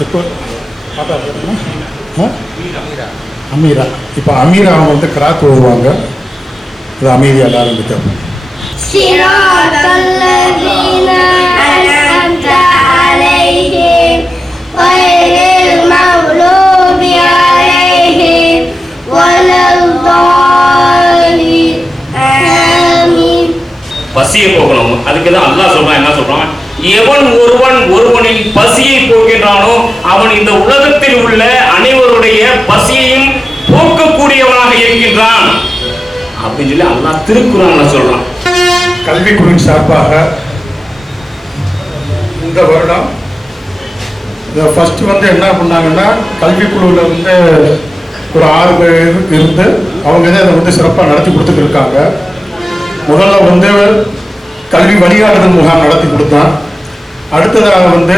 இப்போ அமீரா இப்போ அமீரா அவங்க வந்து கிராக் வருவாங்க. இது அமைதியாக எல்லாரும் கேட்போம். பசியை போகணும். அதுக்கு தான் அல்லாஹ் சொல்றான், என்ன சொல்றான்? எவன் ஒருவனின் பசியை போகின்றானோ அவன் இந்த உலகத்தில் உள்ள அனைவருடைய பசியையும் போக்கக்கூடியவனாக இருக்கின்றான் அப்படின்னு சொல்லி அல்லாஹ் திருக்குறான்ல சொல்றான். கல்விக்குழுவின் சார்பாக இந்த வருடம் ஃபர்ஸ்ட் வந்து என்ன பண்ணாங்கன்னா, கல்விக்குழுவில் வந்து ஒரு 6 பேர் இருந்து அவங்க தான் அதை வந்து சிறப்பாக நடத்தி கொடுத்துட்டு இருக்காங்க. முதல்ல வந்து கல்வி வழிகாட்டுதல் முகாம் நடத்தி கொடுத்தான். அடுத்ததாக வந்து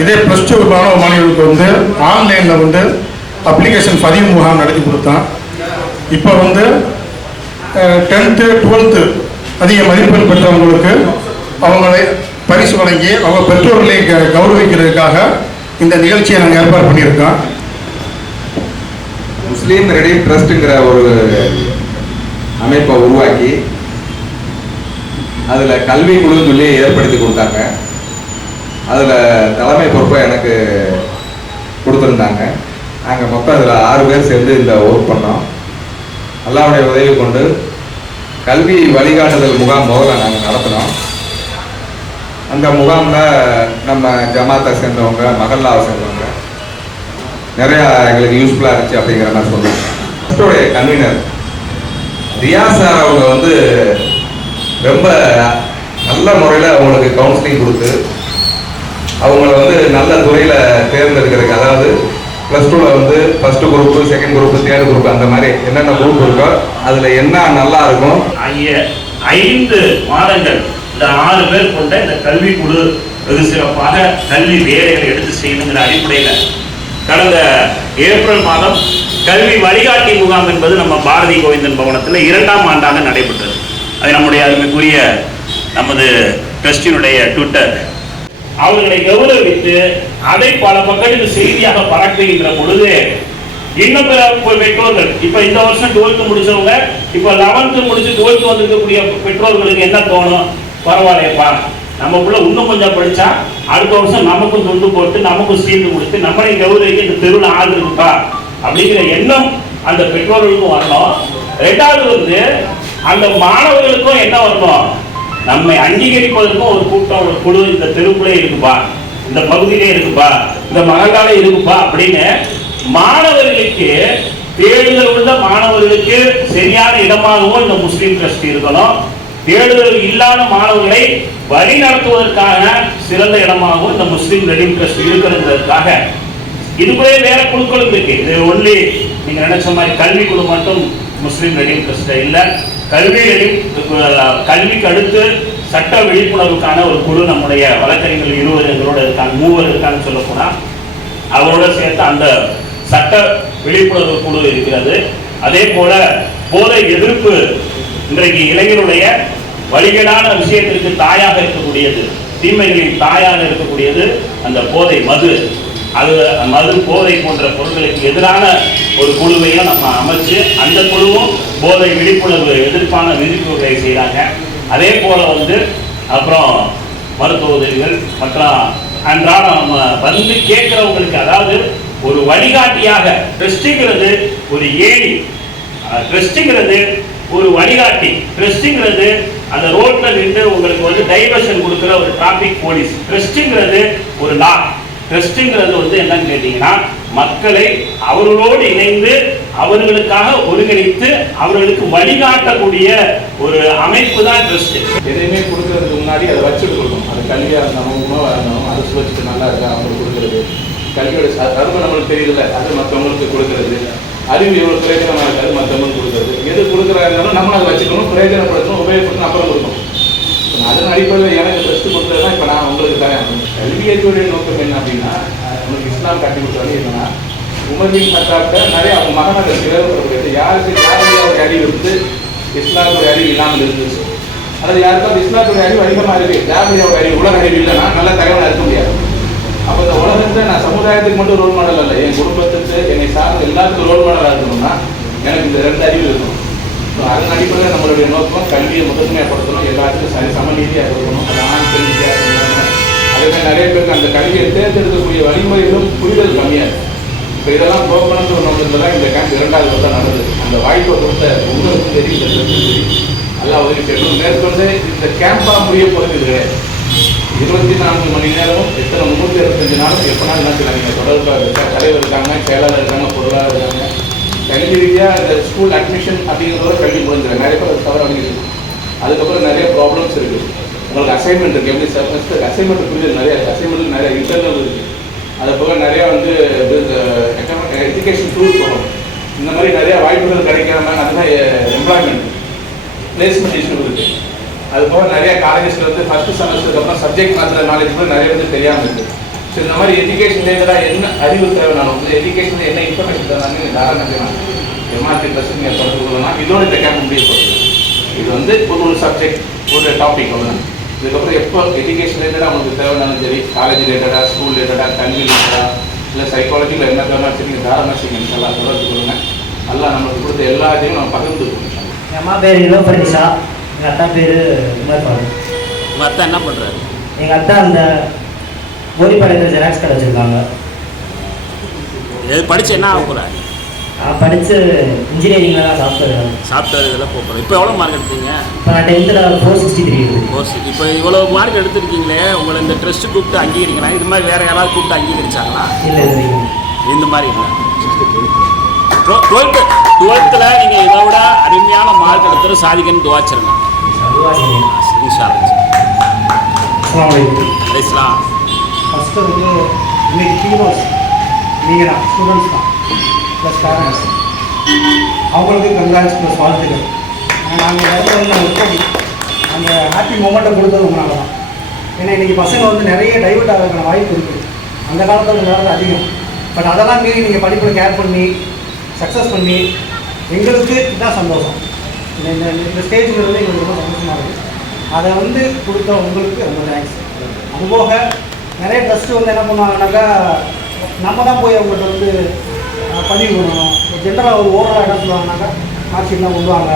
இதே +2 மாணவ மாணவிகளுக்கு வந்து ஆன்லைனில் வந்து அப்ளிகேஷன் பதிவு முகாம் நடத்தி கொடுத்தான். இப்போ வந்து 10th 12th அதிக மதிப்பெண் பெற்றவங்களுக்கு அவங்களை பரிசு வழங்கி அவங்க பெற்றோர்களை கௌரவிக்கிறதுக்காக இந்த நிகழ்ச்சியை நாங்கள் ஏற்பாடு பண்ணியிருக்கோம். முஸ்லீம் ரெடீம் ட்ரஸ்ட்டுங்கிற ஒரு அமைப்பை உருவாக்கி அதில் கல்வி குழுன்னு சொல்லி ஏற்படுத்தி கொடுத்தாங்க. அதில் தலைமை பொறுப்பை எனக்கு கொடுத்துருந்தாங்க. நாங்கள் மொத்தம் அதில் 6 பேர் சேர்ந்து இந்த ஒர்க் பண்ணோம். அல்லாஹ்வுடைய உதவி கொண்டு கல்வி வழிகாட்டுதல் முகாம் முதல்ல நாங்கள் நடத்தினோம். அந்த முகாமில் நம்ம ஜமாத்தை சேர்ந்தவங்க, மஹல்லாவை சேர்ந்தவங்க நிறையா எங்களுக்கு யூஸ்ஃபுல்லாக இருந்துச்சு அப்படிங்கிற மாதிரி சொன்னாங்க. ட்ரஸ்டோடைய கன்வீனர் ரியாஸ் சார் அவங்க வந்து ரொம்ப நல்ல முறையில் அவங்களுக்கு கவுன்சிலிங் கொடுத்து அவங்கள வந்து நல்ல துறையில் தேர்ந்தெடுக்கிறதுக்கு, அதாவது +2ல் வந்து first group, second group, third group அந்த மாதிரி என்னென்ன குரூப் இருக்கோ அதில் என்ன நல்லா இருக்கும். 5 மாதங்கள் இந்த 6 பேர் கொண்ட இந்த கல்விக்குழு வெகு சிறப்பாக கல்வி வேலைகளை எடுத்து செய்யணுங்கிற அடிப்படையில் கடந்த ஏப்ரல் மாதம் கல்வி வழிகாட்டி முகாம் என்பது நம்ம பாரதி கோவிந்தன் பவனத்தில் 2ஆம் ஆண்டாக நடைபெற்றது. அது நம்முடைய அருமைக்குரிய நமது ட்ரஸ்டினுடைய ட்விட்டர் அவர்களை கௌரவித்து அதை பல மக்களுக்கு செய்தியாக பரப்புகின்ற பொழுது இன்னும் பெற்றோர்கள் இப்ப இந்த வருஷம் 12th முடிச்சவங்க இப்ப 11th முடிச்சு 12th வந்திருக்கக்கூடிய பெற்றோர்களுக்கு என்ன தோணும்? பரவாயில்லையப்பா, நம்ம உள்ள இன்னும் கொஞ்சம் படிச்சா அடுத்த வருஷம் நமக்கும் துண்டு போட்டு நமக்கும் சீட்டு கொடுத்து நம்மளை கௌரவிக்க இந்த தெருவில் ஆள் இருக்குப்பா அப்படிங்கிற எண்ணம் அந்த பெற்றோர்களுக்கும் வரணும். 2வது வந்து அந்த மாணவர்களுக்கும் என்ன வரணும்? நம்மை அங்கீகரிப்பதற்கும் ஒரு கூட்டம், ஒரு குழு இந்த தெருக்குள்ளே இருக்குப்பா, இந்த பகுதியிலே இருக்குப்பா, இந்த மகளாலே இருக்குப்பா அப்படின்னு மாணவர்களுக்கு, தேடுதல் உள்ள மாணவர்களுக்கு சரியான இடமாகவும் இந்த முஸ்லீம் ட்ரஸ்ட் இருக்கணும். தேடுதல் இல்லாத மாணவர்களை வழி நடத்துவதற்கான சிறந்த இடமாகவும் இந்த முஸ்லீம் ரெடீம் ட்ரஸ்ட் இருக்கிறதுக்காக இதுக்குள்ளே வேற குழுக்களும் இருக்கு. இது ஒன்லி நீங்க நினைச்ச மாதிரி கல்வி குழு மட்டும் முஸ்லீம் ரெடீம் ட்ரஸ்ட் இல்ல. கல்விக்கு அடுத்து சட்ட விழிப்புணர்வுக்கான ஒரு குழு நம்முடைய வழக்கறிஞர்கள் 20 எங்களோட இருக்காங்க, 3 இருக்கான்னு சொல்ல போனா அவரோட சேர்த்து அந்த சட்ட விழிப்புணர்வு குழு இருக்கிறது. அதே போல போதை எதிர்ப்பு, இன்றைக்கு இளைஞருடைய வழிகேடான விஷயத்திற்கு தாயாக இருக்கக்கூடியது, தீமைகளின் தாயாக இருக்கக்கூடியது அந்த போதை, மது. அது மது, போதை போன்ற பொருட்களுக்கு எதிரான ஒரு குழுவையும் நம்ம அமைச்சு அந்த குழுவும் போதை விழிப்புணர்வு எதிர்ப்பான விழிப்புணர்வை செய்கிறாங்க. அதே போல வந்து அப்புறம் மருத்துவ உதவிகள் மற்றும் அன்றாடம் நம்ம வந்து கேட்கிறவங்களுக்கு, அதாவது ஒரு வழிகாட்டியாக ட்ரஸ்டிங்கிறது ஒரு ஏணி, ட்ரஸ்டிங்கிறது ஒரு வழிகாட்டி, ட்ரஸ்டிங்கிறது அந்த ரோட்ல நின்று உங்களுக்கு வந்து டைவர்ஷன் கொடுக்குற ஒரு டிராபிக் போலீஸ், ட்ரஸ்டிங்கிறது ஒரு லா. ட்ரஸ்ட்ங்கிறது வந்து என்னன்னு கேட்டீங்கன்னா, மக்களை அவர்களோடு இணைந்து அவர்களுக்காக ஒருங்கிணைத்து அவர்களுக்கு வழிகாட்டக்கூடிய ஒரு அமைப்பு தான் ட்ரஸ்ட். எதையுமே கொடுக்கறதுக்கு முன்னாடி அதை வச்சுட்டு கொடுக்கணும். அது கல்வியாக இருந்தாலும் உணவாக இருந்தாலும் அதை சுவைச்சிட்டு நல்லா இருக்கா அவங்களுக்கு கொடுக்கறது, கல்வியோட அருமை நம்மளுக்கு தெரியல அது மற்றவங்களுக்கு கொடுக்கறது, அறிவு எவ்வளோ பிரயோஜனமாக இருக்காது மற்றவங்களுக்கு கொடுக்குறது. எது கொடுக்குறாருந்தாலும் நம்மளும் அதை வச்சுக்கணும், பிரயோஜனப்படுத்தணும், உபயோகப்படுத்தணும், அப்புறம் கொடுக்கணும். அதன் அடிப்படையில் எனக்கு ட்ரெஸ்ட் கொடுத்தது தான் இப்போ நான் உங்களுக்கு தரேன். கல்வியத்துடைய நோக்கம் என்ன அப்படின்னா, உங்களுக்கு இஸ்லாம் கட்டி கொடுத்தாலும் என்னன்னா, உமர் பின் கத்தாப்ட நிறைய அவங்க மகனாக சிறப்பு யாருக்கு யாருடைய அறிவு இருந்து இஸ்லாத்துடைய அறிவு இல்லாமல் இருந்துச்சு. அதாவது யாருக்காவது இஸ்லாத்துடைய அறிவு அதிகமாக இருக்குது, யாருடைய அறிவு உலக அறிவு இல்லைன்னா நல்ல தலைவனாக இருக்க முடியாது. அப்போ இந்த உலகத்தில் நான் சமுதாயத்துக்கு மட்டும் ரோல் மாடல் இல்லை, என் குடும்பத்துக்கு என்னை சார்ந்த எல்லாத்துக்கும் ரோல் மாடலாக இருக்கணும்னா எனக்கு இந்த 2 அறிவு இருக்கணும். ஸோ அதன் அடிப்படையில் நம்மளுடைய நோக்கம் கல்வியை முதன்மையாகப்படுத்தணும், எல்லாத்துக்கும் சரி சமநீதியாக இருக்கணும். அது ஆண் பெண் வித்தியாசம் இல்லாமல். அதேமாதிரி நிறைய பேருக்கு அந்த கல்வியை தேர்ந்தெடுக்கக்கூடிய வழிமுறைகளும் புரிதல் கம்மியாக இருக்குது. இப்போ இதெல்லாம் போகணுன்ற ஒரு நோக்கத்தில் தான் இந்த கேம்ப் 2வது வருடம் நடந்தது. அந்த வாய்ப்பை கொடுத்த உங்களுக்கும் சரி, இந்த ட்ரெஸ்ஸும் சரி, நல்லா உதவி செய்யணும். மேற்கொண்டு இந்த கேம்பாக முடிய போகிறது கிடையாது. 24 மணி நேரமும் எத்தனை 365 நாளும் எப்போனாலும் நினைச்சுக்கலாம். நீங்கள் தொடர்பாக தலைவர் இருக்காங்க, செயலாளர் இருக்காங்க, பொருளாளர் இருக்காங்க. கல்வி ரீதியாக இந்த ஸ்கூல் அட்மிஷன் அப்படிங்கிறத கல்வி முடிஞ்சிடும். நிறைய பேர் தவறு அமைஞ்சிருக்கு. அதுக்கப்புறம் நிறைய ப்ராப்ளம்ஸ் இருக்குது. உங்களுக்கு அசைன்மெண்ட் இருக்குது, எப்படி செமஸ்டர் அசைன்மெண்ட் புரியுது, நிறைய அசைன்மெண்ட் நிறைய இன்டர்னல் இருக்குது. அது போக நிறையா வந்து எஜுகேஷன் டூல்ஸ் வரும். இந்த மாதிரி நிறைய வாய்ப்புகள் கிடைக்காம அதுதான் எம்ப்ளாய்மெண்ட் பிளேஸ்மெண்ட் இஷ்யூ இருக்குது. அது போக நிறைய காலேஜஸில் வந்து ஃபஸ்ட்டு செமஸ்டருக்கு அப்புறம் சப்ஜெக்ட் மாத்திர நாலேஜ் கூட நிறைய வந்து தெரியாமல் இருக்குது. ஸோ இந்த மாதிரி எஜுகேஷன் ரிலேட்டடாக என்ன அறிவு தேவைனாலும் எஜுகேஷனில் என்ன இன்ஃபர்மேஷன் தேவைனாலும் தாராளமாக எம்ஆர்டி ப்ளஸ் நீங்கள் தொடர்பு கொள்ளலாம். இதோட இந்த கேம்ப் முடிய போகிறது. இது வந்து ஒரு சப்ஜெக்ட், ஒரு டாபிக் அவ்வளோதான். இதுக்கப்புறம் எப்போ எஜுகேஷன் ரிலேட்டடாக உங்களுக்கு தேவைனாலும் சரி, காலேஜ் ரிலேட்டடாக, ஸ்கூல் ரிலேட்டடாக, கல்வி ரிலேட்டடாக, இல்லை சைக்காலஜியில் என்ன தேவைன்னா சரி, நீங்கள் தாராளமாக செய்யுங்க. நல்லா தொடர்பு கொள்ளுங்க. நல்லா நம்மளுக்கு கொடுத்த எல்லாத்தையும் நம்ம பகிர்ந்துக்கணும். என் அம்மா பேர் இளவரசா, எங்கள் அத்தா பேர் உமர் ஃபாரூக். உங்கள் அத்தா என்ன பண்ணுறாரு? எங்கள் அத்தா அந்த கோரிப்பாளையத்தில் ஜெராக்ஸ் கடை வச்சுருக்காங்க. இது படித்து என்ன ஆக போகிறாரு? படித்து இன்ஜினியரிங்கில் தான் சாஃப்ட்வேர் இதெல்லாம் போகிறேன். இப்போ எவ்வளோ மார்க் எடுத்தீங்க? இப்போ நான் 10th 463 இருக்குது. கோர்ஸ் இப்போ இவ்வளோ மார்க் எடுத்துருக்கீங்களே, உங்களை இந்த ட்ரெஸ்ட்டு கூப்பிட்டு அங்கீகரிக்கலாம். இது மாதிரி வேறு யாராவது கூப்பிட்டு அங்கீகரிச்சாங்களா? இல்லை இல்லை இந்த மாதிரி இல்லை. 12th நீங்கள் இதை விட அருமையான மார்க் எடுத்துட்டு சாதிக்கணும்னு துவாச்சிருங்க. இஸ்லாம் ஃபஸ்ட்டு வந்து இன்னைக்கு ஹீரோஸ் நீங்கள் தான், ஸ்டூடெண்ட்ஸ் தான், ப்ளஸ் பேரண்ட்ஸ். அவங்களுக்கு கங்க்ராட்ஸ் ப்ளஸ் வாழ்த்துக்கள். நாங்கள் வந்து ஒர்க் அந்த ஹாப்பி மூமெண்ட்டை கொடுத்தது உங்களால் தான். ஏன்னா இன்றைக்கி பசங்க வந்து நிறைய டைவர்ட் ஆகிறதுக்கான வாய்ப்பு இருக்குது. அந்த காலத்தில் நேரம் அதிகம். பட் அதெல்லாம் மீறி நீங்கள் படிப்பில் கேர் பண்ணி சக்ஸஸ் பண்ணி எங்களுக்கு இதுதான் சந்தோஷம். இந்த ஸ்டேஜுங்கிறது எங்களுக்கு ரொம்ப சந்தோஷமாக இருக்குது. அதை வந்து கொடுத்த உங்களுக்கு ரொம்ப தேங்க்ஸ். அதுபோக நிறைய ட்ரஸ்ட்டு வந்து என்ன பண்ணுவாங்கன்னாக்கா, நம்ம தான் போய் அவங்கள்ட்ட வந்து பதிவு பண்ணணும். ஜென்ரலாக ஒரு ஓவரால் என்ன சொல்லுவாங்கனாக்கா, மார்க்ஷீட்லாம் கொண்டுவாங்க,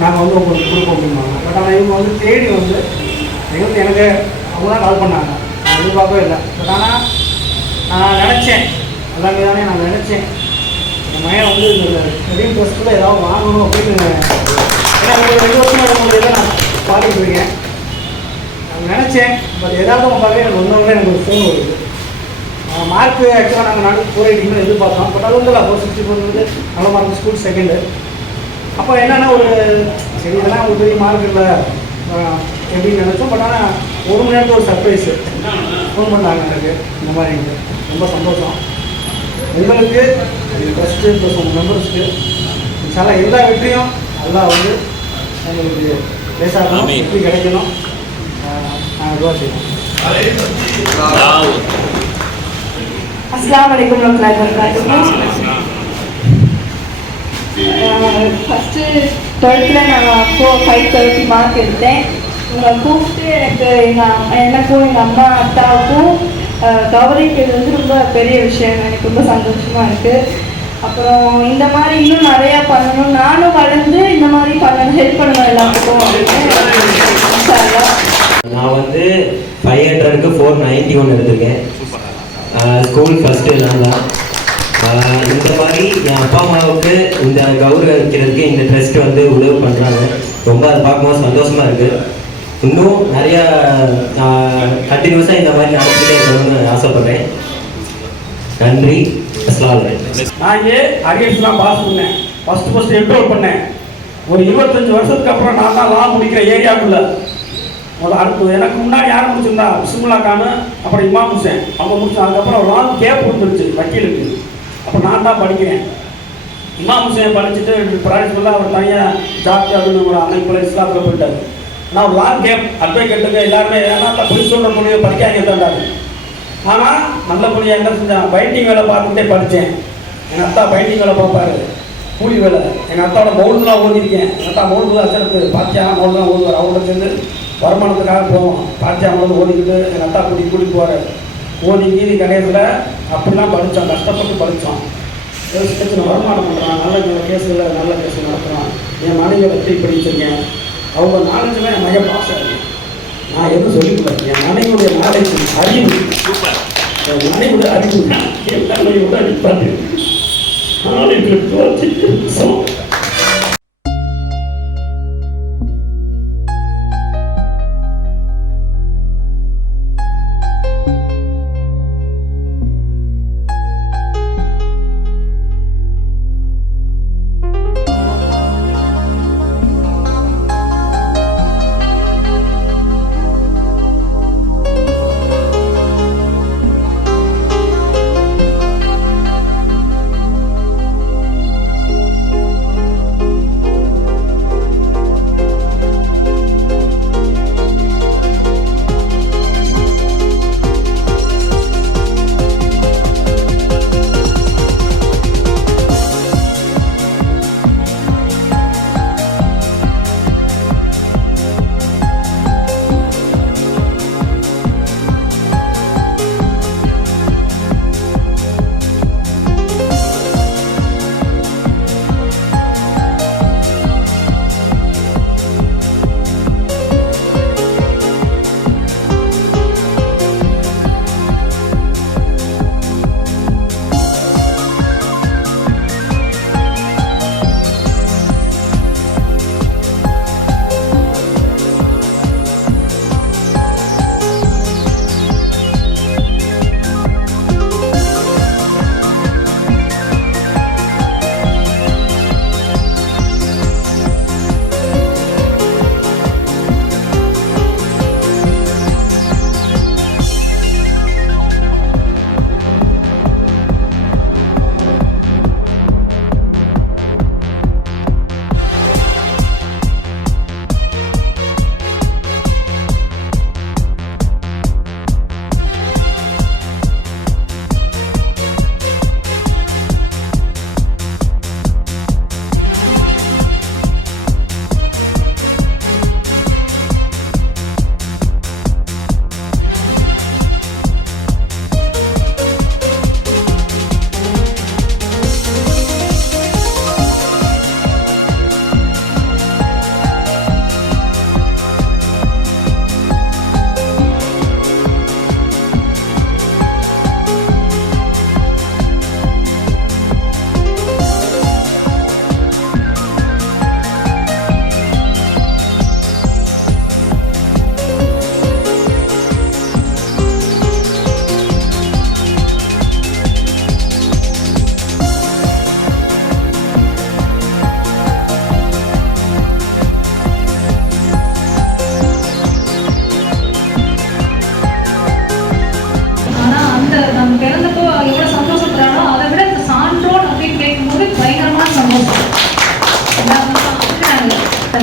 நாங்கள் வந்து உங்களுக்கு கொடுப்போம் அப்படிம்பாங்க. பட் ஆனால் இவங்க வந்து தேடி வந்து எங்களுக்கு எனக்கு அவங்க தான் கால் பண்ணாங்க. நான் எதிர்பார்க்கவே இல்லை. பட் ஆனால் நான் நினச்சேன், எல்லாமே தானே நான் நினச்சேன் இந்த மையம் வந்து இந்த ட்ரீம் ட்ரஸ்ட்டில் ஏதாவது வாங்கணும் அப்படின்னு. ஏன்னா ஒரு 2 வருஷமாக இருக்கும்போது நான் பார்த்துட்டு இருக்கேன். நான் நினச்சேன். பட் ஏதாவது அவங்க பார்க்க எனக்கு ஒன்றுமே எனக்கு ஒரு ஃபோன் வருது. மார்க்கு ஆக்சுவலாக நாங்கள் நாடு 480 எதிர்பார்த்தோம். பட் அது வந்து 464 வந்து நல்ல மார்க், ஸ்கூல் செகண்டு. அப்போ என்னென்னா ஒரு சரி இதெல்லாம் ஒரு பெரிய மார்க் இல்லை எப்படின்னு நினச்சோம். பட் ஆனால் 1 மணி நேரத்தில் ஒரு சர்ப்ரைஸு ஃபோன் பண்ணாங்க எனக்கு. இந்த மாதிரி ரொம்ப சந்தோஷம். உங்களுக்கு ட்ரஸ்ட்டு ப்ளஸ் உங்கள் மெம்பர்ஸ்க்கு சில எல்லா வெற்றியும் நல்லா வந்து எங்களுக்கு லேசாக வெற்றி கிடைக்கணும். நாங்கள் இதுவாக செய்யணும். அஸ்ஸலாமு அலைக்கும் வரஹ்மத்துல்லாஹி வபரகாத்துஹு. ஃபஸ்ட்டு 12th நான் 530 மார்க் எடுத்தேன். உங்களை கூப்பிட்டு எனக்கும் எங்கள் அம்மா அத்தாவுக்கும் கௌரவிக்கிறது வந்து ரொம்ப பெரிய விஷயம். எனக்கு ரொம்ப சந்தோஷமாக இருக்குது. அப்புறம் இந்த மாதிரி இன்னும் நிறையா பண்ணணும், நானும் வளர்ந்து இந்த மாதிரி பண்ணணும், ஹெல்ப் பண்ணணும் எல்லாத்துக்கும் அப்படின்னு. நான் வந்து 500க்கு 491 எடுத்திருக்கேன். ஸ்கூல் ஃபஸ்ட்டு நான் தான். இந்த மாதிரி என் அப்பா அம்மாவுக்கு இந்த கௌரவிக்கிறதுக்கு இந்த ட்ரஸ்ட் வந்து உதவி பண்ணுறாங்க. ரொம்ப அதை பார்க்கும்போது சந்தோஷமாக இருக்குது. இன்னும் நிறையா கண்டினியூஸாக இந்த மாதிரி நடத்திட்டே இருக்கணும்னு ஆசைப்பட்றேன். நன்றி. அஸ்ஸலாமு அலைக்கும். நான் இங்கே அரியர்ஸ்லாம் பாஸ் பண்ணேன். ஃபஸ்ட்டு என்ரோல் பண்ணேன். ஒரு 25 வருஷத்துக்கு அப்புறம் நான் தான் லா முடிக்கிற ஏரியாவுக்குள்ளே. அடுத்து எனக்கு முன்னாடி யார் முடிச்சிருந்தா, பிஸ்மில்லா கானு, அப்புறம் இமாம் ஹுசேன் அவங்க முடிச்சு. அதுக்கப்புறம் லாங் கேப் வந்துருச்சு வக்கீலுக்கு. அப்போ நான் தான் படிக்கிறேன். இமாம் ஹுசைன் படிச்சுட்டு ப்ராக்டிஸ்ல அவர் தனியாக ஜாத்தி அப்படின்னு ஒரு அமைப்பில் இஸ்லாத்தில் போயிட்டார். ஆனால் ஒரு லாங் கேம் அட்வொகேட்டுக்கு எல்லாருமே ஏன்னா பொய் சொல்கிற பொழியை படிக்காங்க தாண்டாரு. ஆனால் நல்ல பொழியை என்ன செஞ்சேன், பைண்டிங் வேலை பார்த்துக்கிட்டே படித்தேன். எங்கள் அத்தா பைண்டிங் வேலை பார்ப்பாரு, கூலி வேலை. எங்கள் அத்தாவோட மௌனெலாம் ஓதிருக்கேன். எங்கள் அத்தா மௌனு அச்சரத்து பாத்தியா மௌனெலாம் ஓதுவார். அவங்களோட சேர்ந்து வருமானத்துக்காக போவோம். பாத்தியா மௌனு ஓதிக்கிட்டு எங்கள் அத்தா கூட்டிகிட்டு போவார். ஓதி கீதி கடைசியில் அப்படிலாம் படித்தோம், கஷ்டப்பட்டு படித்தோம். சின்ன வருமானம் பண்ணுறான், நல்ல நல்ல கேஸுகளில் நல்ல கேஸ் நடத்துகிறான். என் மனைவியை பற்றி படிச்சிருக்கேன். அவங்க நாலேஜுமே என் மையம் பாஸ் ஆகிருக்கேன். நான் எதுவும் சொல்லிக்கூடாது. என் மனைவியுடைய நாலேஜ் அறிவு, என் மனைவியுடைய அறிவு என் தலைமையோட அடிப்பாரு. நாளைக்கு சமம்.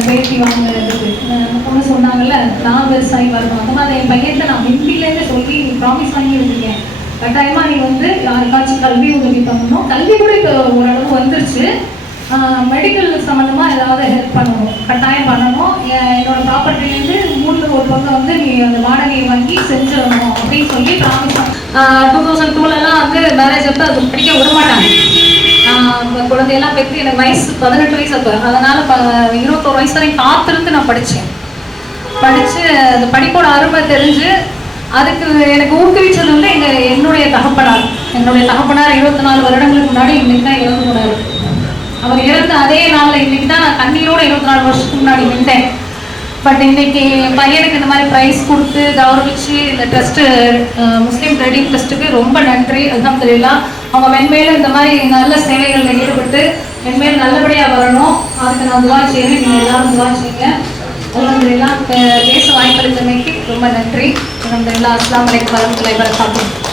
பேட்டி வாங்குறதுக்கு பொண்ணு சொன்னாங்கல்ல நான் விவசாயி வரணும் அந்த மாதிரி என் பையன் நான் ஹிந்திலேருந்து சொல்லி ப்ராமிஸ் பண்ணி வச்சுருக்கேன். கட்டாயமாக நீ வந்து யாருக்காச்சும் கல்வி உதவி பண்ணணும். கல்வி கூட இப்போ ஓரளவு வந்துருச்சு. மெடிக்கல் சம்மந்தமாக ஏதாவது ஹெல்ப் பண்ணணும், கட்டாயம் பண்ணணும். என்னோட ப்ராப்பர்ட்டிலேருந்து 3/4 வந்து நீ அந்த வாடகையை வாங்கி செஞ்சிடணும் அப்படின்னு சொல்லி ப்ராமிஸ் 2002லலாம் வந்து மேரேஜ் அப்போ அது படிக்க விட மாட்டாங்க. குழந்தையெல்லாம் பெற்று எனக்கு வயசு 18 வயசு அப்போ, அதனால் 21 வயசு வரைக்கும் காத்திருந்து நான் படித்து அந்த படிப்போட அருமை தெரிஞ்சு அதுக்கு எனக்கு ஊக்குவிச்சது வந்து என்னுடைய தகப்பனார் 24 வருடங்களுக்கு முன்னாடி இன்னைக்கு தான் இறந்து போனார். அவர் இறந்த அதே நாளில் இன்னைக்கு தான் நான் கண்ணீரோட 24 வருஷத்துக்கு முன்னாடி நின்றேன். பட் இன்னைக்கு என் பையனுக்கு இந்த மாதிரி ப்ரைஸ் கொடுத்து கௌரவிச்சு இந்த ட்ரஸ்ட்டு முஸ்லீம் ட்ரெடிங் ட்ரஸ்ட்டுக்கு ரொம்ப நன்றி. அல்ஹம்துலில்லாஹ். அவங்க மென்மேலும் இந்த மாதிரி நல்ல சேவைகளில் ஈடுபட்டு மென்மேலும் நல்லபடியாக வரணும். அதுக்கு நான் துவா செய்கிறேன். நீங்கள் எல்லாரும் துவா செய்யுங்க. அல்ஹம்துலில்லாஹ். பேச வாய்ப்பளித்தமைக்கு ரொம்ப நன்றி. அல்ஹம்துலில்லாஹ். அஸ்ஸலாமு அலைக்கும் வரஹ்மத்துல்லாஹி வபரகாத்துஹு.